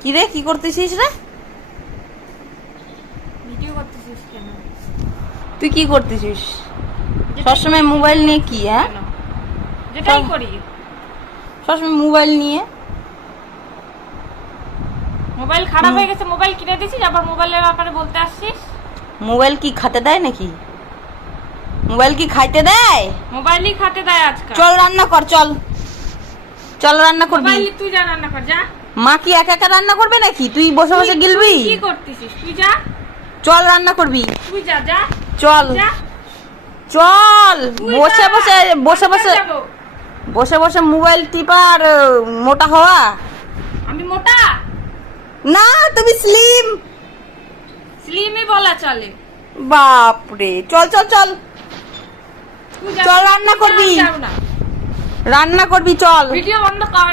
কি রে, কি করতেছিস রে? ভিডিও করতেছিস কেন? তুই কি করতেছিস সবসময় মোবাইল নিয়ে? কি হ্যাঁ, যেটাই করি সবসময় মোবাইল নিয়ে। মোবাইল খারাপ হয়ে গেছে, মোবাইল কিনে দিছিস, আবার মোবাইলের ব্যাপারে বলতে আসছিস। মোবাইল কি খাতে দেয় নাকি? মোবাইল কি খাইতে দেয়? মোবাইলই খাতে দেয় আজকাল। চল রান্না কর, চল চল রান্না করবি। মোবাইল তুই যা রান্না কর, যা। মা কি একা একা রান্না করবে নাকি? তুই বসে বসে গিলবি? কি করতেছিস তুই? যা, চল রান্না করবি। তুই যা, যা চল যা। চল। তুই বসে যা, বসে বসে আমি বসে যাবো। বসে বসে মোবাইল টিপা আর মোটা হওয়া? আমি মোটা? না, তুমি স্লিম। স্লিমই বলা চলে। বাপরে, চল চল চল তুই যা, চল রান্না তুই যা, করবি। আমি যাবো না। রান্না করবি, চল। ভিডিও বন্ধ কর।